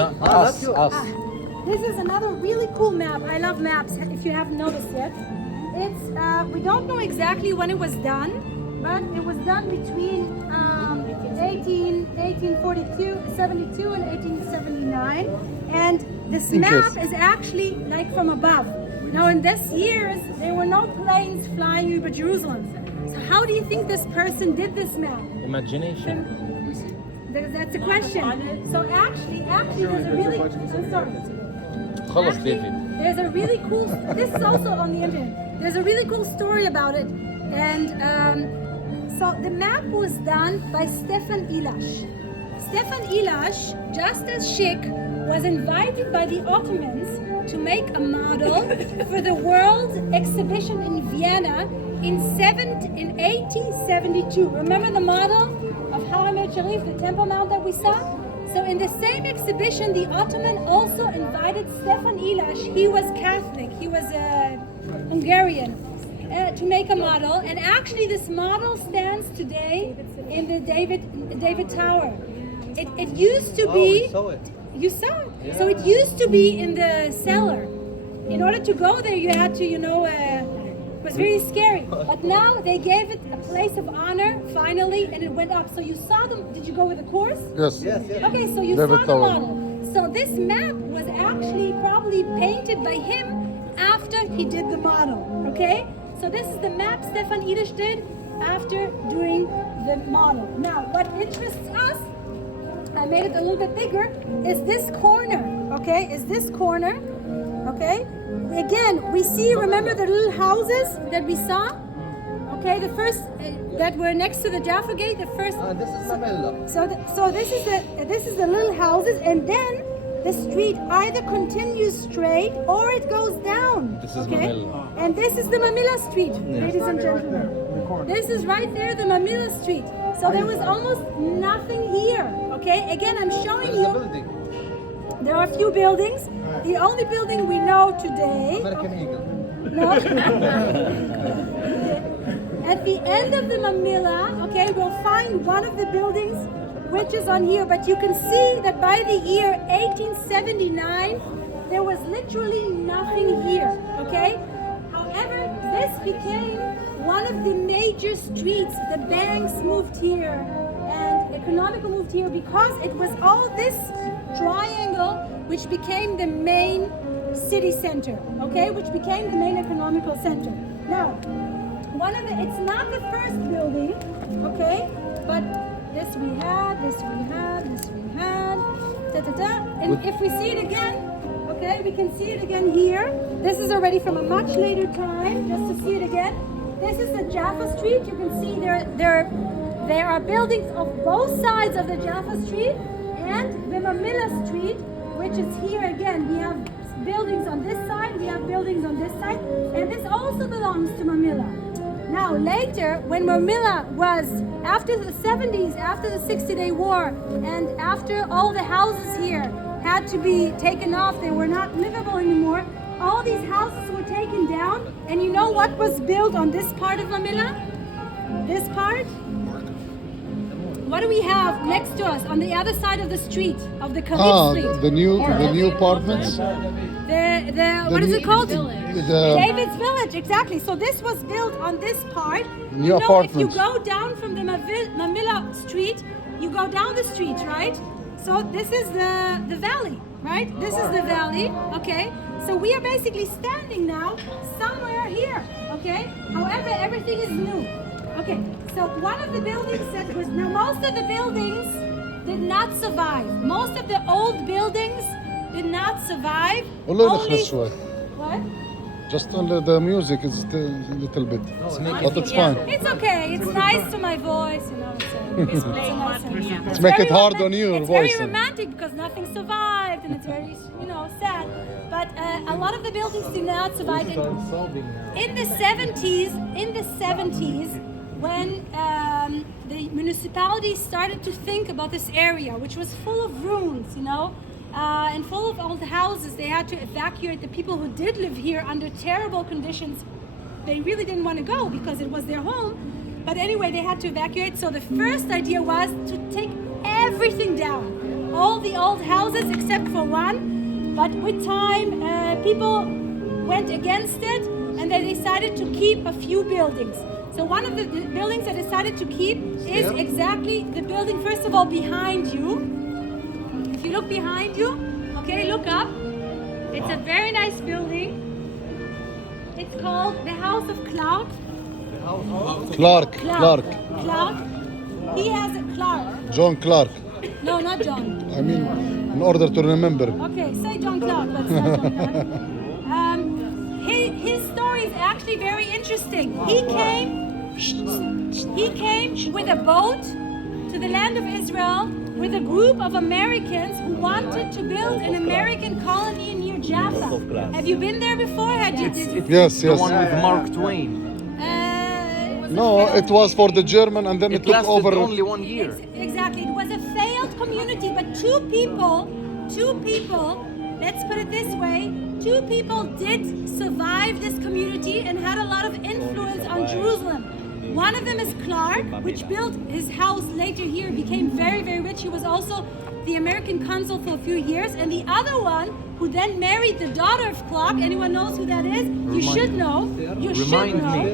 Us. This is another really cool map. I love maps, if you haven't noticed yet. It's, we don't know exactly when it was done, but it was done between 1842 and 1879. And this map is actually like from above. Now in these years, there were no planes flying over Jerusalem. So how do you think this person did this map? Imagination. That's a question. So actually, there's a really, I'm sorry. خلص ديفيد. There's a really cool, this is also on the internet. There's a really cool story about it. And so the map was done by Stefan Ilash. Stefan Ilash, just as Schick, was invited by the Ottomans to make a model for the World Exhibition in Vienna in 1872. Remember the model of Haram Sharif, the Temple Mount that we saw? So in the same exhibition, the Ottoman also invited Stefan Ilash. He was Catholic, he was Hungarian, to make a model. And actually this model stands today in the David Tower. It used to be, you saw it. Yeah. So it used to be in the cellar. In order to go there, you had to, it was very scary. But now they gave it a place of honor, finally, and it went up. So you saw them, did you go with the course? Yes. Okay, so you David saw the Tower. model. So this map was actually probably painted by him after he did the model, okay? So this is the map Stefan Ilash did after doing the model. Now, what interests us, I made it a little bit bigger, is this corner, okay? Okay? Again, we see, remember the little houses that we saw? Okay, the first, that were next to the Jaffa Gate, the first... this is Mamila. So this is the little houses, and then the street either continues straight or it goes down. This is okay? Mamila. And this is the Mamila Street, ladies and gentlemen. This is right there, the Mamila Street. So there was almost nothing here, okay? Again, I'm showing you, there are a few buildings. The only building we know today, American Eagle. no. At the end of the Mamila, okay, we'll find one of the buildings which is on here, but you can see that by the year 1879, there was literally nothing here, okay? However, this became one of the major streets. The banks moved here and economical moved here because it was all this triangle which became the main city center, okay? Which became the main economical center. Now, it's not the first building, okay? But this we had, and if we see it again, okay, we can see it again here. This is already from a much later time, just to see it again. This is the Jaffa Street. You can see there are buildings of both sides of the Jaffa Street and the Mamila Street, which is here again. We have buildings on this side, we have buildings on this side, and this also belongs to Mamila. Now later, when Mamila was, after the 70s, after the 60-day war, and after all the houses here had to be taken off, they were not livable anymore, all these houses were taken down, and you know what was built on this part of Mamila? This part? What do we have next to us on the other side of the street, of the Khalid Street? The new apartments. What is it called? The David's Village, exactly. So this was built on this part. New apartments. If you go down from the Mamila Street, you go down the street, right? So this is the valley, right? This is the valley, okay? So we are basically standing now somewhere here, okay? However, everything is new. Okay, so one of the buildings that was, now most of the buildings did not survive. Most of the old buildings did not survive. What? Just the music is a little bit, but it's fine. It's okay. It's nice to my voice, you know. It's nice thing. Let's make it hard on your voice. It's very romantic because nothing survived, and it's very, sad. But a lot of the buildings did not survive. In the 70s, when the municipality started to think about this area, which was full of ruins, and full of old houses, they had to evacuate the people who did live here under terrible conditions. They really didn't want to go because it was their home. But anyway, they had to evacuate. So the first idea was to take everything down. all the old houses except for one. But with time, people went against it, and they decided to keep a few buildings. So one of the buildings they decided to keep is exactly the building, first of all, behind you. If you look behind you, okay, look up. It's a very nice building. It's called the House of Clark. Clark. Clark. He has a Clark. John Clark. No, not John. I mean, in order to remember. Okay, say John Clark, but it's not John Clark. His story is actually very interesting. He came with a boat to the land of Israel with a group of Americans who wanted to build an American colony near Jaffa. Have you been there before? Yes. The one with Mark Twain. No, it was for the German, and then it took lasted over. only 1 year. Exactly. It was a failed community, but two people, let's put it this way, two people did survive this community and had a lot of influence on Jerusalem. One of them is Clark, which built his house later here, became very, very rich. He was also the American consul for a few years. And the other one, who then married the daughter of Clark, anyone knows who that is? You should know. You should Remind know. me.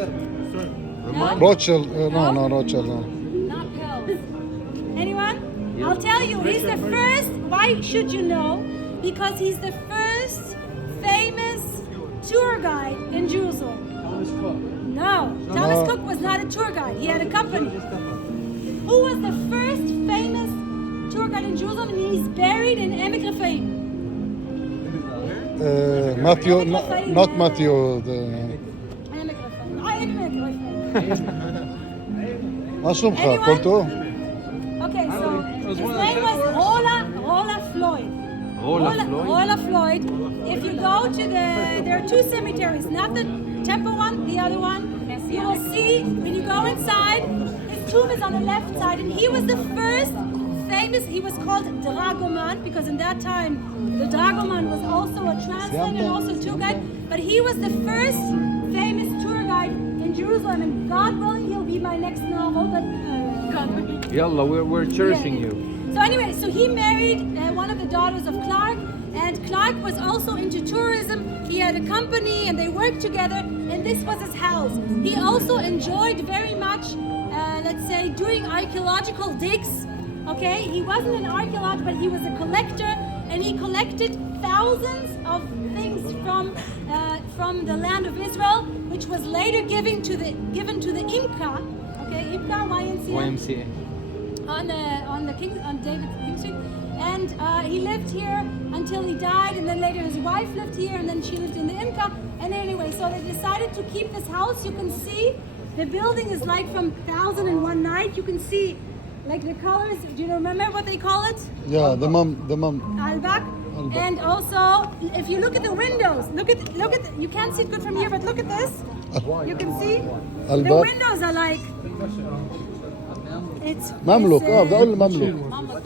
No? Rothschild. No, Rothschild. No. Not pills. Anyone? I'll tell you, he's the first. Why should you know? Because he's the first famous tour guide in Jerusalem. No, Thomas Cook was not a tour guide. He had a company. Who was the first famous tour guide in Jerusalem? And he's buried in Emek Rephaim. Matthew, not Matthew. Emek Rephaim. מה שלומך? הכל טוב? Okay, so his name was Rolla Floyd. Rolla Floyd. If you go to there are two cemeteries, not the temple one, the other one. You will see when you go inside, his tomb is on the left side, and he was the first famous. He was called Dragoman because in that time the Dragoman was also a translator and also a tour guide. But he was the first famous tour guide in Jerusalem, and God willing, he'll be my next novel. But God willing. Yalla, we're cherishing you. So anyway, so he married one of the daughters of Clark, and Clark was also into tourism. He had a company and they worked together, and this was his house. He also enjoyed very much, let's say, doing archaeological digs. Okay, he wasn't an archaeologist, but he was a collector, and he collected thousands of things from the land of Israel, which was later given to the Imka. Okay, Imka, YMCA. on David King Street, and he lived here until he died, and then later his wife lived here, and then she lived in the Imka. And anyway, so they decided to keep this house. You can see the building is like from 1001 Night. You can see like the colors. Do you remember what they call it? Yeah, the mom. Albak. And also, if you look at the windows, look at you can't see it good from here, but look at this. You can see the windows are like. It's Mamluk. ده أقول Mamluk.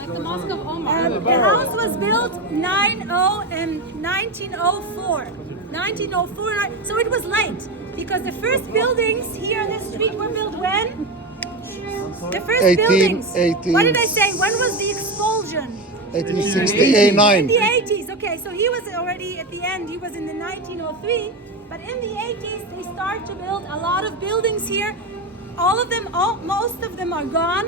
like the Mosque of Omar. The house was built 1904. 1904. So it was late because the first buildings here on this street were built when? The first buildings. What did I say? When was the expulsion? 1869. In the 80s. Okay, so he was already at the end. He was in the 1903. But in the 80s, they start to build a lot of buildings here. All of them, most of them are gone.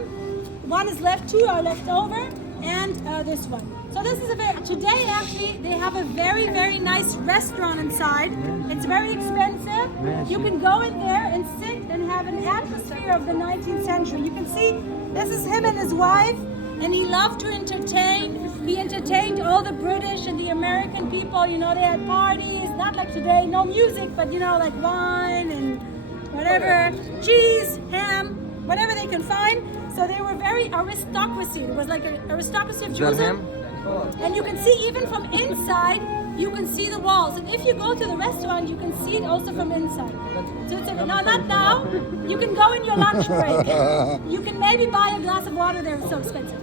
One is left, two are left over, and this one. So this is today actually they have a very, very nice restaurant inside. It's very expensive. You can go in there and sit and have an atmosphere of the 19th century. You can see this is him and his wife, and he loved to entertain. He entertained all the British and the American people. You know, they had parties, not like today, no music, but you know, like wine and whatever, cheese, ham, whatever they can find. So they were very aristocracy. It was like an aristocracy of Jerusalem. And you can see even from inside, you can see the walls. And if you go to the restaurant, you can see it also from inside. So it's no, not now. You can go in your lunch break. You can maybe buy a glass of water there. It's so expensive.